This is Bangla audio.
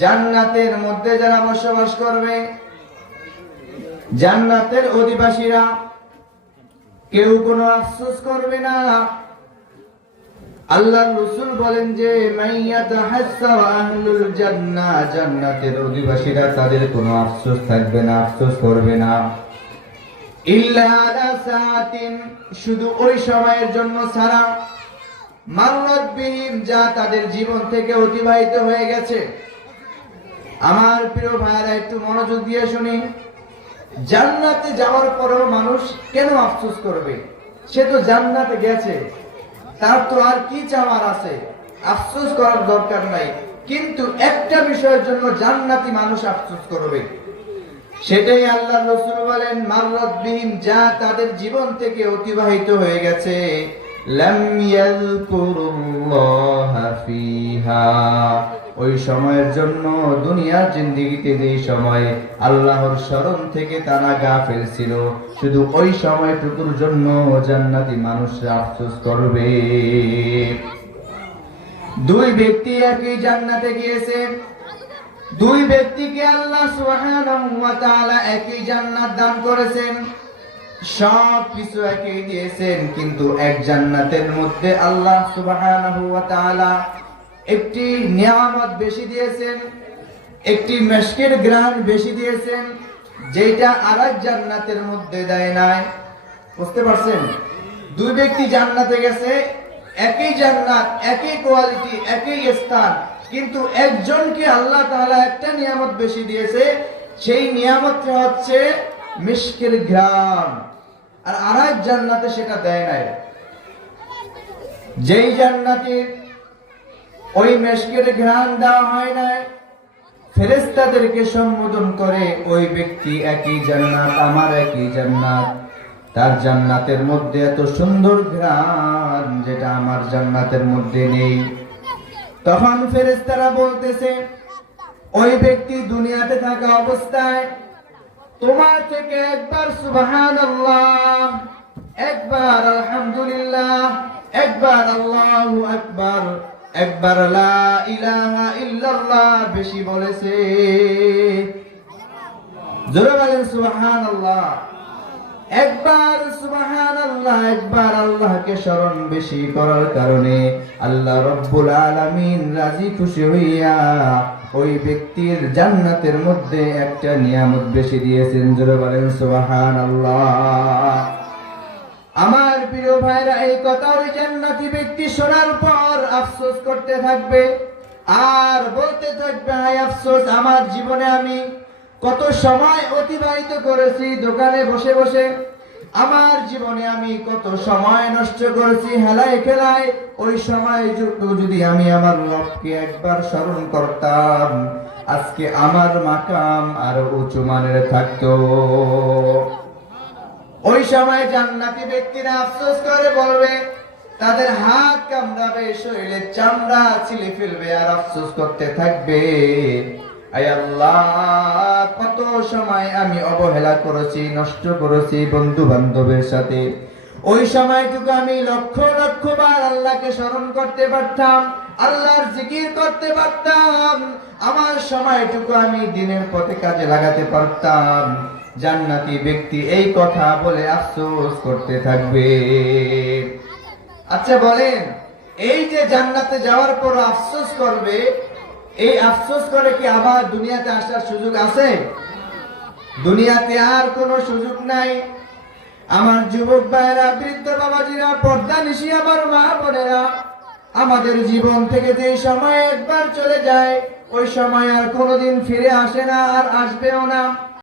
জান্নাতের মধ্যে যারা বসবাস করবে, জান্নাতের অধিবাসীরা কেউ কোনো আফসোস করবে না। আল্লাহর রাসূল বলেন যে মাইয়াতাহাসসা আহলুল জান্নাহ, জান্নাতের অধিবাসীরা তাদের কোনো আফসোস থাকবে না, আফসোস করবে না। ইল্লা আলা সাআতিন, শুধু ওই সময়ের জন্য ছাড়া, মাররাত বিহিম, যা তাদের জীবন থেকে অতিবাহিত হয়ে গেছে। আমার প্রিয় ভাইরা, একটু মনোযোগ দিয়ে শুনি। জান্নাতে যাওয়ার পরেও মানুষ কেন আফসোস করবে? সে তো জান্নাতে গেছে, তার তো আর কি চাওয়ার আছে? আফসোস করার দরকার নাই। কিন্তু একটা বিষয়ের জন্য জান্নাতি মানুষ আফসোস করবে, সেটাই আল্লাহর রাসূল বলেন মাররাত বিহিম, যা তাদের জীবন থেকে অতিবাহিত হয়ে গেছে। লাম ইয়াযকুরুল্লাহা ফিহা, ওই সময়ের জন্য দুনিয়ার জিন্দেগিতে যে সময় আল্লাহর স্মরণ থেকে তারা গাফেল ছিল, শুধু ওই সময়টুকুর জন্য জান্নাতি মানুষ আফসোস করবে। দুই ব্যক্তি একই জান্নাতে গিয়েছে, দুই ব্যক্তিকে আল্লাহ সুবহানাহু ওয়া তাআলা একই জান্নাত দান করেছেন, সব কিছু একই দিয়েছেন, কিন্তু এক জান্নাতের মধ্যে আল্লাহ সুবহানাহু ওয়া তাআলা একটি নিয়ামত বেশি দিয়েছেন, একটি মিশকের ঘ্রাণ বেশি দিয়েছেন, যেটা আরেক জান্নাতের মধ্যে দেয় নাই। বুঝতে পারছেন? দুই ব্যক্তি জান্নাতে গেছে, একই জান্নাত, একই কোয়ালিটি, একই স্থান, কিন্তু একজনকে আল্লাহ তাআলা একটা নিয়ামত বেশি দিয়েছে, সেই নিয়ামতটা হচ্ছে মিশকের ঘ্রাণ, আর আরেক জান্নাতে সেটা দেয় নাই। যেই জান্নাতে ওই মিশকের ঘ্রাণ দেওয়া হয় নাই, ফেরেশতাদেরকে সম্বোধন করে ওই ব্যক্তি একই জান্নাত, আমার একই জান্নাত, তার জান্নাতের মধ্যে এত সুন্দর ঘ্রাণ যেটা আমার জান্নাতের মধ্যে নেই। তখন ফেরেশতারা বলতেছে, ওই ব্যক্তি দুনিয়াতে থাকা অবস্থায় তোমার থেকে একবার সুবহানাল্লাহ, একবার আলহামদুলিল্লাহ, একবার আল্লাহু আকবার, একবার লা ইলাহা ইল্লাল্লাহ বেশি বলেছে। জোরে বলেন সুবহানাল্লাহ। একবার সুবহানাল্লাহ, একবার আল্লাহকে স্মরণ বেশি করার কারণে আল্লাহ রাব্বুল আলামিন রাজি খুশি হইয়া ওই ব্যক্তির জান্নাতের মধ্যে একটা নিয়ামত বেশি দিয়েছেন। জোরে বলেন সুবহানাল্লাহ। আমার প্রিয় ভাইরা, এই কথা ওই জান্নাতি ব্যক্তি শোনার পর আফসোস করতে থাকবে আর বলতে থাকবে, হায় আফসোস, আমার জীবনে আমি কত সময় অতিবাহিত করেছি দোকানে বসে বসে, আমার জীবনে আমি কত সময় নষ্ট করেছি হেলায় খেলায়। ওই সময় যদি আমি আমার রবকে একবার স্মরণ করতাম, আজকে আমার মাকাম আরো উঁচু মানের থাকতো। ওই সময় জান্নাতি ব্যক্তিরা আফসোস করে বলবে, তাদের হাত কামড়াবে, শরীরের চামড়া ছিলে ফেলবে আর আফসোস করতে থাকবে, আয় আল্লাহ, কত সময় আমি অবহেলা করেছি, নষ্ট করেছি বন্ধু বান্ধবের সাথে। ওই সময়টুকু আমি লক্ষ লক্ষ বার আল্লাহকে স্মরণ করতে পারতাম, আল্লাহর জিকির করতে পারতাম, আমার সময়টুকু আমি দিনের পথে কাজে লাগাতে পারতাম। জান্নাতি ব্যক্তি এই কথা বলে আফসোস করতে থাকবে। আচ্ছা বলেন, এই যে জান্নাতে যাওয়ার পর আফসোস করবে, এই আফসোস করে কি আবার দুনিয়াতে আসার সুযোগ আছে? দুনিয়াতে আর কোনো সুযোগ নাই। আমার যুবক ভাইরা, বৃদ্ধ বাবাজিরা, পর্দা নিশি আমার মা বোনেরা, আমাদের জীবন থেকে যে সময় একবার চলে যায়, ওই সময় আর কোনোদিন ফিরে আসে না, আর আসবেও না।